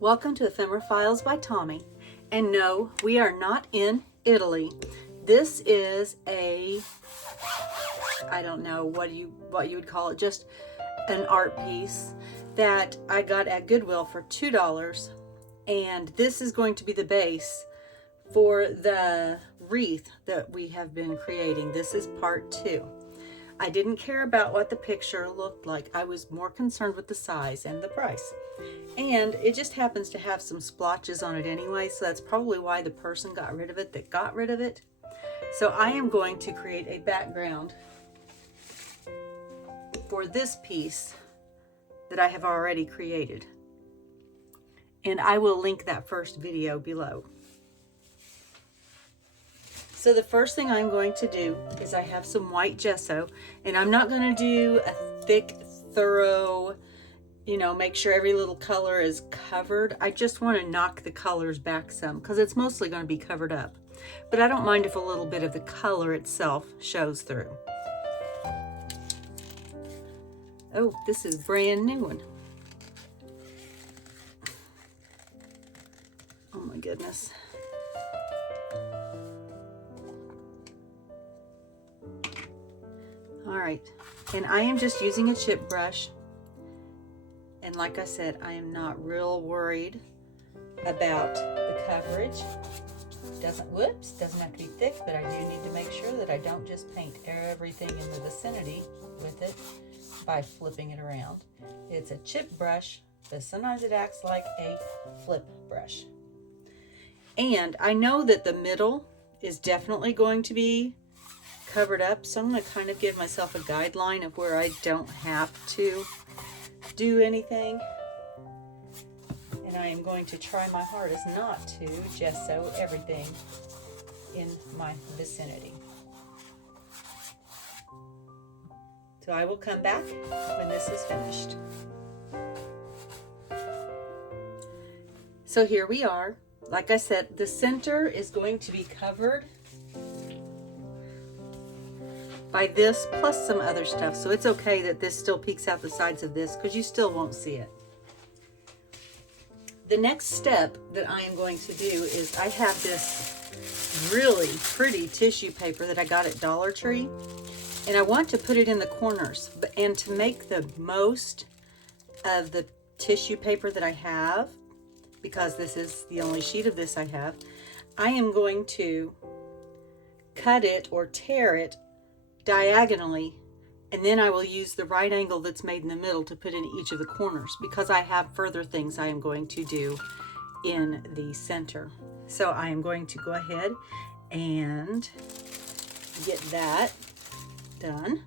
Welcome to Ephemera Files by Tommy. And no, we are not in Italy. This is a, I don't know what you would call it, just an art piece that I got at Goodwill for $2. And this is going to be the base for the wreath that we have been creating. This is part 2. I didn't care about what the picture looked like. I was more concerned with the size and the price. And it just happens to have some splotches on it anyway, so that's probably why the person got rid of it that got rid of it. So I am going to create a background for this piece that I have already created. And I will link that first video below. So the first thing I'm going to do is I have some white gesso, and I'm not going to do a thick, thorough, make sure every little color is covered. I just want to knock the colors back some because it's mostly going to be covered up. But I don't mind if a little bit of the color itself shows through. Oh, this is a brand new one. Oh my goodness. All right, and I am just using a chip brush. And like I said, I am not real worried about the coverage. Doesn't have to be thick, but I do need to make sure that I don't just paint everything in the vicinity with it by flipping it around. It's a chip brush, but sometimes it acts like a flip brush. And I know that the middle is definitely going to be covered up, so I'm going to kind of give myself a guideline of where I don't have to do anything. And I am going to try my hardest not to gesso everything in my vicinity. So I will come back when this is finished. So here we are. Like I said, the center is going to be covered by this plus some other stuff. So it's okay that this still peeks out the sides of this because you still won't see it. The next step that I am going to do is I have this really pretty tissue paper that I got at Dollar Tree, and I want to put it in the corners. And to make the most of the tissue paper that I have, because this is the only sheet of this I have, I am going to cut it or tear it diagonally, and then I will use the right angle that's made in the middle to put in each of the corners, because I have further things I am going to do in the center. So I am going to go ahead and get that done.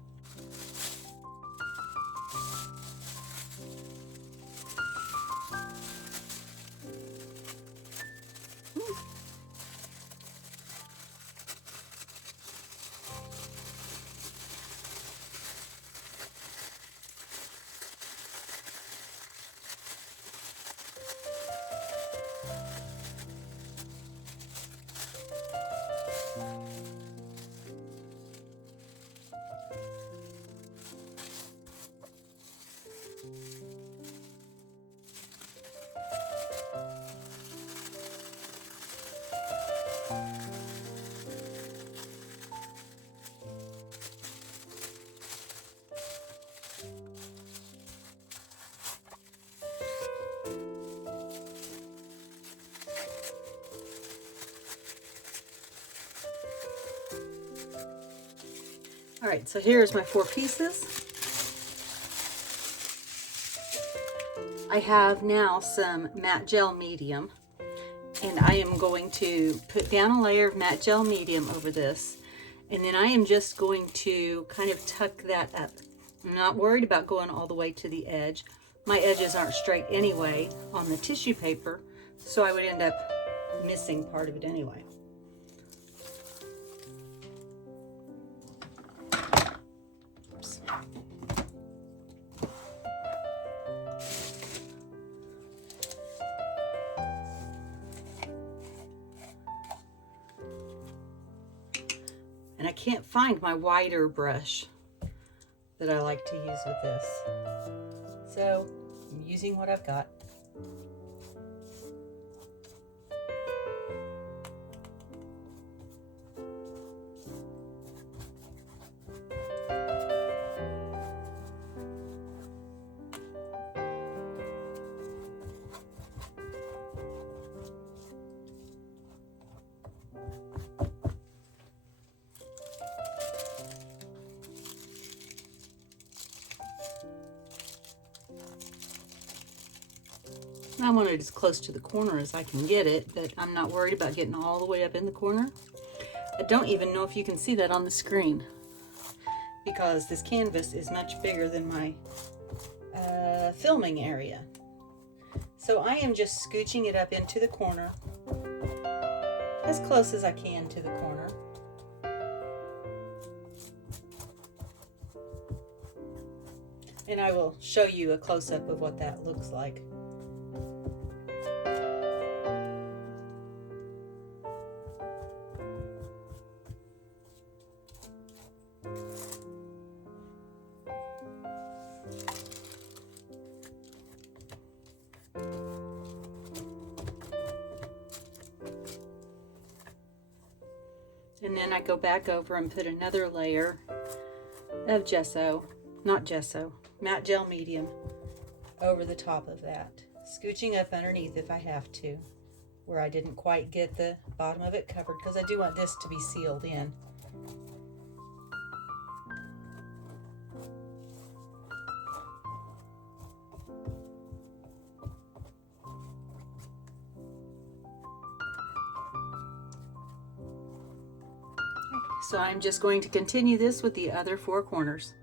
All right, so here's my 4 pieces. I have now some matte gel medium, and I am going to put down a layer of matte gel medium over this, and then I am just going to kind of tuck that up. I'm not worried about going all the way to the edge. My edges aren't straight anyway on the tissue paper, so I would end up missing part of it anyway. And I can't find my wider brush that I like to use with this. So I'm using what I've got. I want it as close to the corner as I can get it, but I'm not worried about getting all the way up in the corner. I don't even know if you can see that on the screen because this canvas is much bigger than my filming area. So I am just scooching it up into the corner as close as I can to the corner. And I will show you a close-up of what that looks like. And then I go back over and put another layer of gesso, not gesso, matte gel medium over the top of that. Scooching up underneath if I have to, where I didn't quite get the bottom of it covered, because I do want this to be sealed in. So I'm just going to continue this with the other 4 corners.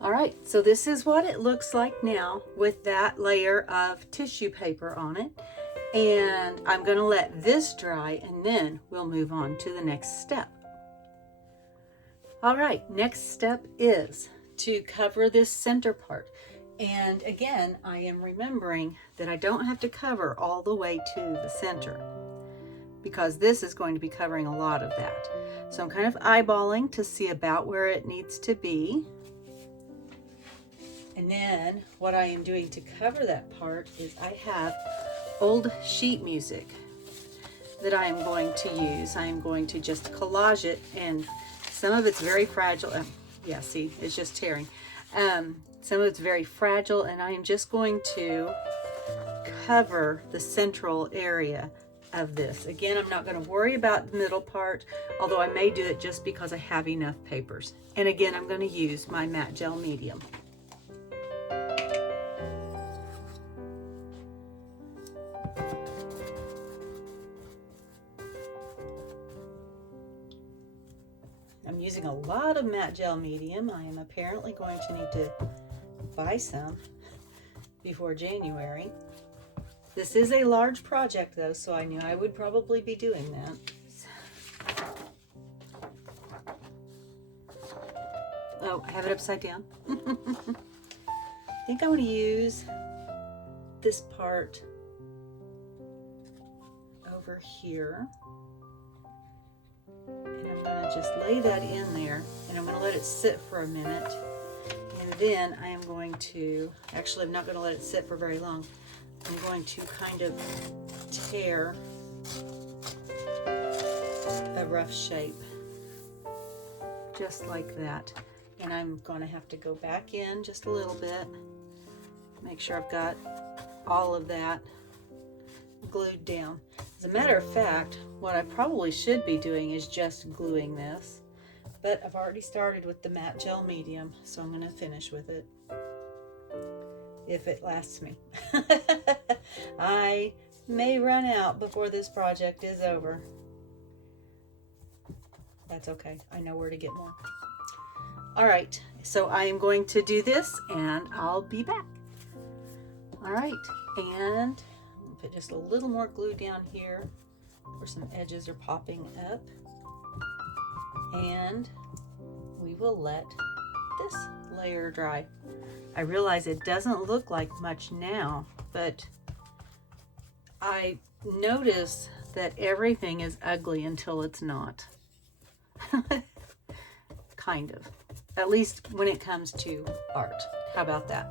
All right, so this is what it looks like now with that layer of tissue paper on it. And I'm gonna let this dry and then we'll move on to the next step. All right, next step is to cover this center part. And again, I am remembering that I don't have to cover all the way to the center because this is going to be covering a lot of that. So I'm kind of eyeballing to see about where it needs to be. And then what I am doing to cover that part is I have old sheet music that I am going to use. I am going to just collage it, and some of it's very fragile. Yeah, see, it's just tearing. Some of it's very fragile, and I am just going to cover the central area of this. Again, I'm not going to worry about the middle part, although I may do it just because I have enough papers. And again, I'm going to use my matte gel medium. I'm using a lot of matte gel medium. I am apparently going to need to buy some before January. This is a large project though, so I knew I would probably be doing that. Oh, I have it upside down. I think I want to use this part over here. And I'm going to just lay that in there, and I'm going to let it sit for a minute. And then I am going to, actually I'm not going to let it sit for very long. I'm going to kind of tear a rough shape, just like that. And I'm going to have to go back in just a little bit, make sure I've got all of that glued down. As a matter of fact, what I probably should be doing is just gluing this, but I've already started with the matte gel medium, so I'm going to finish with it if it lasts me. I may run out before this project is over. That's okay. I know where to get more. All right, so I am going to do this and I'll be back. All right, and I'll put just a little more glue down here where some edges are popping up. And we will let this layer dry. I realize it doesn't look like much now, but I notice that everything is ugly until it's not. Kind of. At least when it comes to art. How about that?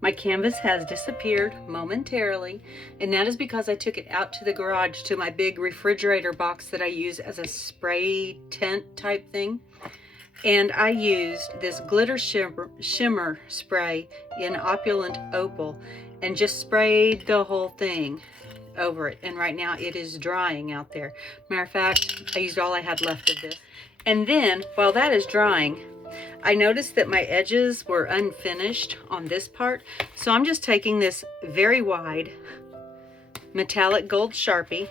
My canvas has disappeared momentarily, and that is because I took it out to the garage to my big refrigerator box that I use as a spray tent type thing. And I used this glitter shimmer spray in Opulent Opal and just sprayed the whole thing over it. And right now it is drying out there. Matter of fact, I used all I had left of this. And then while that is drying, I noticed that my edges were unfinished on this part. So I'm just taking this very wide metallic gold Sharpie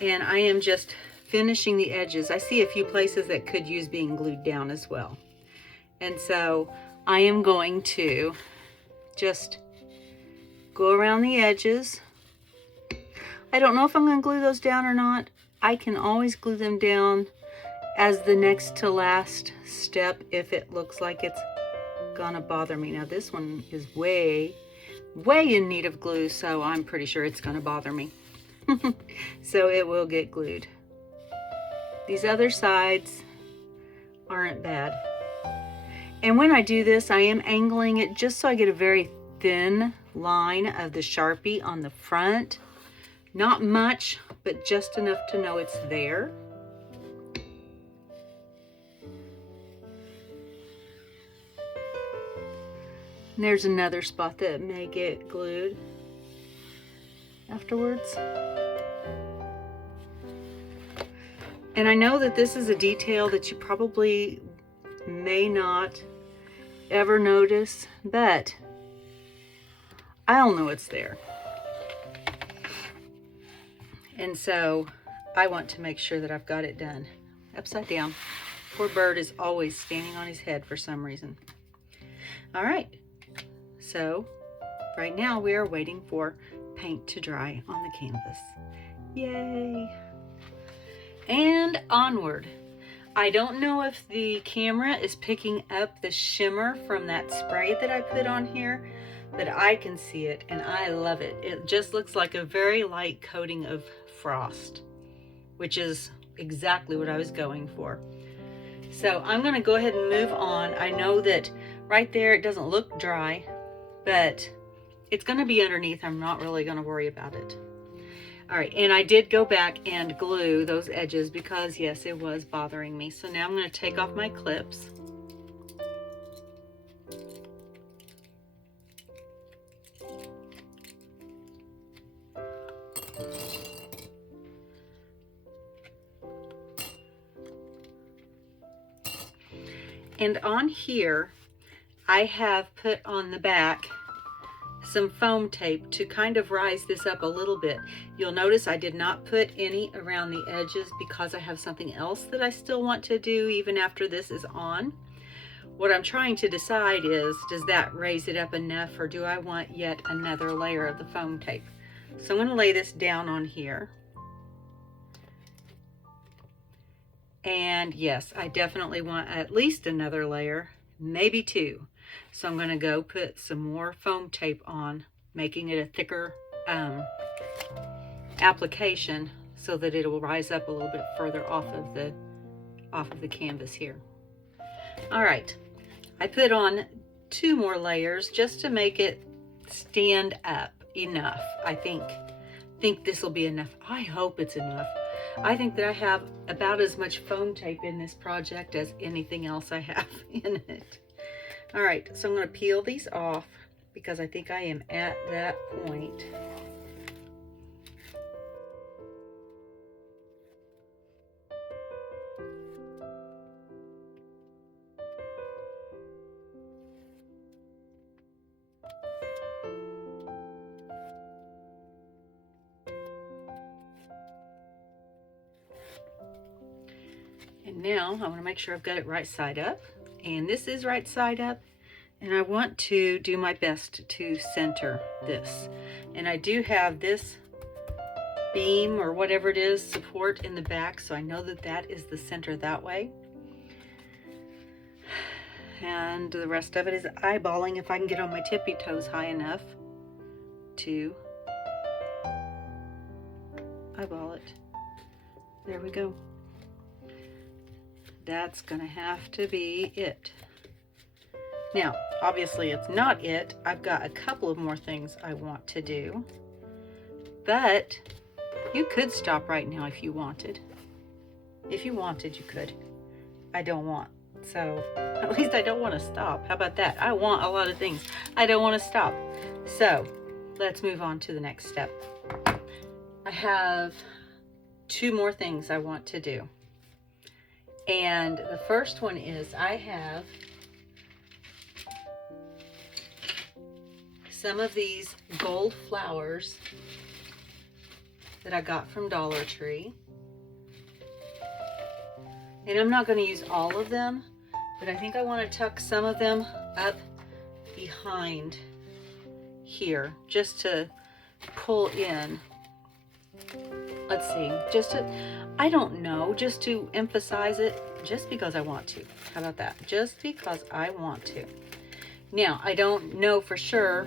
and I am just finishing the edges. I see a few places that could use being glued down as well. And so I am going to just go around the edges. I don't know if I'm going to glue those down or not. I can always glue them down as the next to last step if it looks like it's gonna bother me. Now this one is way in need of glue, so I'm pretty sure it's gonna bother me. So it will get glued. These other sides aren't bad. And when I do this, I am angling it just so I get a very thin line of the Sharpie on the front. Not much, but just enough to know it's there. And there's another spot that may get glued afterwards. And I know that this is a detail that you probably may not ever notice, but I'll know it's there. And so I want to make sure that I've got it done. Upside down. Poor bird is always standing on his head for some reason. All right. So right now we are waiting for paint to dry on the canvas. Yay! And onward. I don't know if the camera is picking up the shimmer from that spray that I put on here, but I can see it and I love it. It just looks like a very light coating of frost, which is exactly what I was going for. So I'm going to go ahead and move on. I know that right there it doesn't look dry, but it's going to be underneath. I'm not really going to worry about it. All right, and I did go back and glue those edges because yes, it was bothering me. So now I'm going to take off my clips. And on here, I have put on the back some foam tape to kind of rise this up a little bit. You'll notice I did not put any around the edges because I have something else that I still want to do even after this is on. What I'm trying to decide is, does that raise it up enough or do I want yet another layer of the foam tape? So I'm going to lay this down on here. And yes, I definitely want at least another layer, maybe two. So I'm going to go put some more foam tape on, making it a thicker application so that it will rise up a little bit further off of the canvas here. All right, I put on 2 more layers just to make it stand up enough. I think this will be enough. I hope it's enough. I think that I have about as much foam tape in this project as anything else I have in it. All right, so I'm going to peel these off because I think I am at that point. And now I want to make sure I've got it right side up. And this is right side up. And I want to do my best to center this. And I do have this beam or whatever it is, support in the back. So I know that that is the center that way. And the rest of it is eyeballing if I can get on my tippy toes high enough to eyeball it. There we go. That's gonna have to be it. Now, obviously it's not it. I've got a couple of more things I want to do, but you could stop right now if you wanted. If you wanted, you could. I don't want. So at least I don't want to stop. How about that? I want a lot of things. I don't want to stop. So let's move on to the next step. I have 2 more things I want to do. And the first one is I have some of these gold flowers that I got from Dollar Tree. And I'm not going to use all of them, but I think I want to tuck some of them up behind here just to pull in. Let's see, just to, I don't know, just to emphasize it, just because I want to. How about that? Just because I want to. Now, I don't know for sure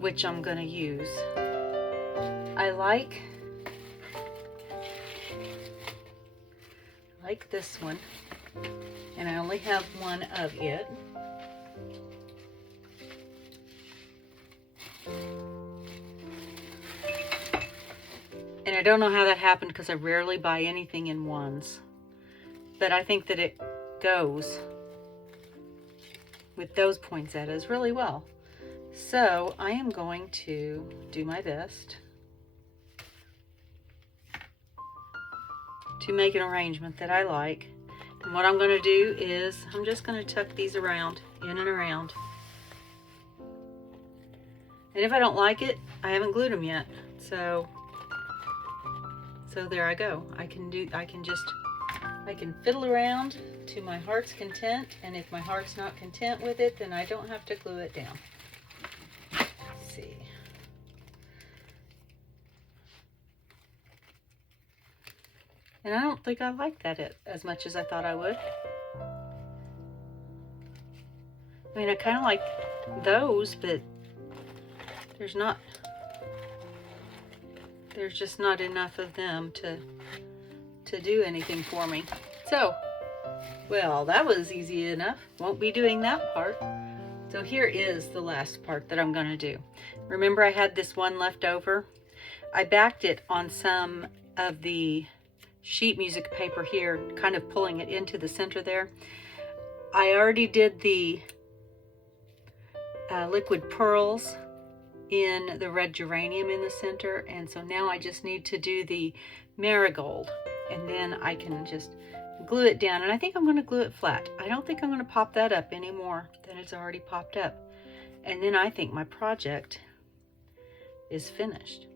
which I'm going to use. I like this one, and I only have one of it. And I don't know how that happened because I rarely buy anything in ones, but I think that it goes with those poinsettias really well. So I am going to do my best to make an arrangement that I like. And what I'm going to do is I'm just going to tuck these around, in and around. And if I don't like it, I haven't glued them yet. So there I go. I can fiddle around to my heart's content, and if my heart's not content with it, then I don't have to glue it down. Let's see. And I don't think I like that as much as I thought I would. I mean, I kind of like those, but there's just not enough of them to do anything for me. So, well, that was easy enough. Won't be doing that part. So here is the last part that I'm going to do. Remember I had this one left over? I backed it on some of the sheet music paper here, kind of pulling it into the center there. I already did the liquid pearls in the red geranium in the center, and so now I just need to do the marigold, and then I can just glue it down. And I think I'm going to glue it flat. I don't think I'm going to pop that up any more than it's already popped up. And then I think my project is finished.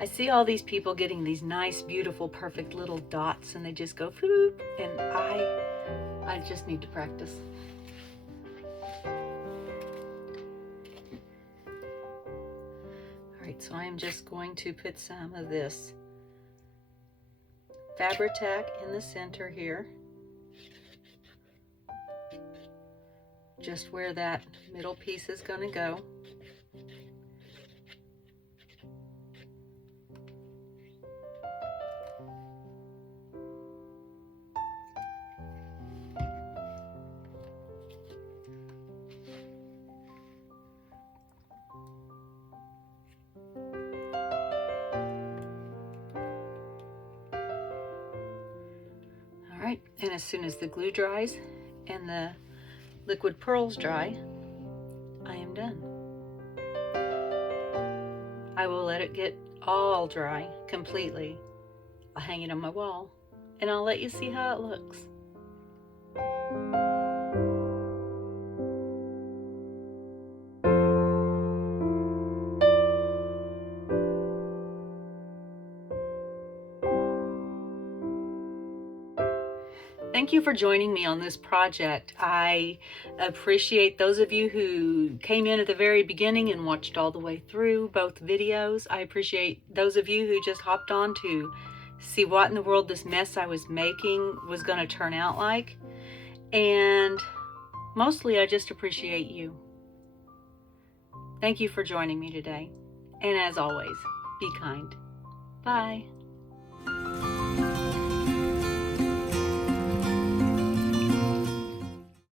I see all these people getting these nice, beautiful, perfect little dots, and they just go floop, and I just need to practice. All right, so I am just going to put some of this Fabri-Tac in the center here, just where that middle piece is going to go. And as soon as the glue dries and the liquid pearls dry, I am done. I will let it get all dry completely. I'll hang it on my wall and I'll let you see how it looks. Thank you for joining me on this project. I appreciate those of you who came in at the very beginning and watched all the way through both videos. I appreciate those of you who just hopped on to see what in the world this mess I was making was going to turn out like. And mostly I just appreciate you. Thank you for joining me today. And as always, be kind. Bye.